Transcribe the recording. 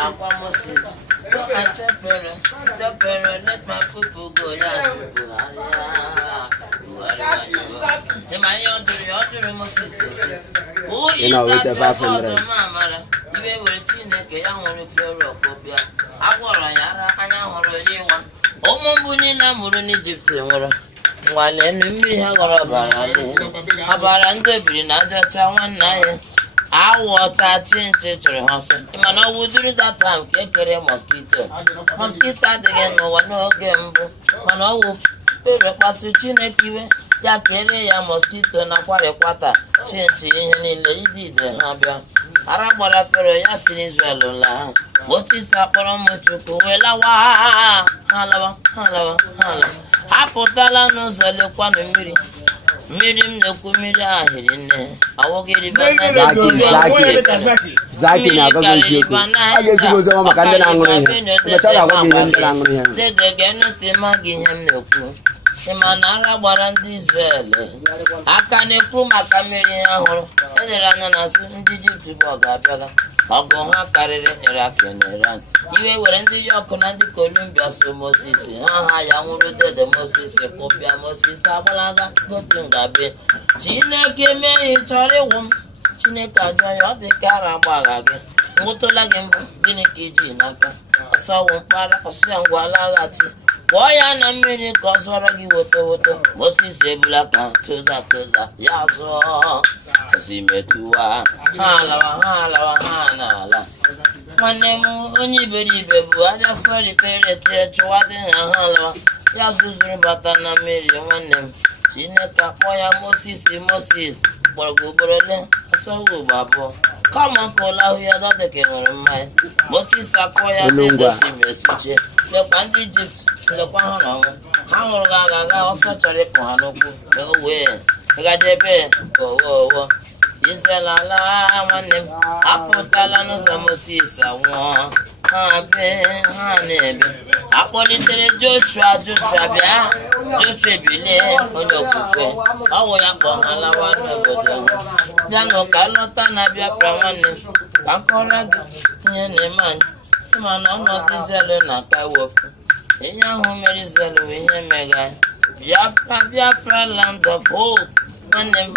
Aqua Moses. Go and tell Pharaoh, let my people go. You know, with the 500. Even when Chineke, young one of Pharaoh, Copia. Agora Yara, and I already want. Omobuni Namur in Egypt. While enemy have got a baranda, another town night. I water change to hustle. Imano would do that time, carry a mosquito. Mosquito again, no one no gamble. Mano, Pasuchineke, Yakere, ya mosquito, na quarter, change in lady, the Habia. Arabara Ferro, Yasin Israel. What is that for a mochuku? Hala. Apotala no Zalequan Miri. Miriam no Kumira Hirine. I will get it back. Zaki na go you. I guess it was a Macan angry. They again not imagine him no clue. Imanara warandi Israel. Akane kuma kamiri ahoro. Elera na su ndi Egypt boga. Ogo ha karere Iraq and Iran. Iwe werendi yoko na ndi Colombia so Moses. Ha ya nwuru de Moses kopia Moses abalaga gotunga be. Chineke me chore wum. Chineke ajo yo de kara gbaga ge. Mutola gembu gini kiji naka. Asa won para osangwa lagati. Boya na mmiri ka ọsọrọ gị woto Moses ebulaka toza yazo osimetuwa ha n'ala nwanne m onye iberibe bụ aja sọrị perete chụwa dị na ha alawa ya zuzuru bata na mmiri nwanne m Chineke akpọ ya Moses gbọrọgụ ogborole asọghị ugbo abụọ kama kola huya dade ke nwere mmanya Moses akọ ya dị mesuche lekwa ndị Egypt lekwa ha na ọnwụ ha nwụrụ ga ọsọ chọrọ ịpụ ha n'okwu n'owe ịgajebe owo Israel ala nwanne m apụtala n'ụzọ Moses anwụọ ha na-ebe akpọlitere Joshua bịa Joshua ebilie onye okwukwe ọwụ ya kpọ ha lawa n'obodo bịa n'ụka lọta na Biafra nwanne ka nkọrọ gị ihe na-eme anyị ịma na ọnọdụ Israel na-aka wofu ihe ahụ mere Israel wee ihe megha Biafra land of hope nwanne m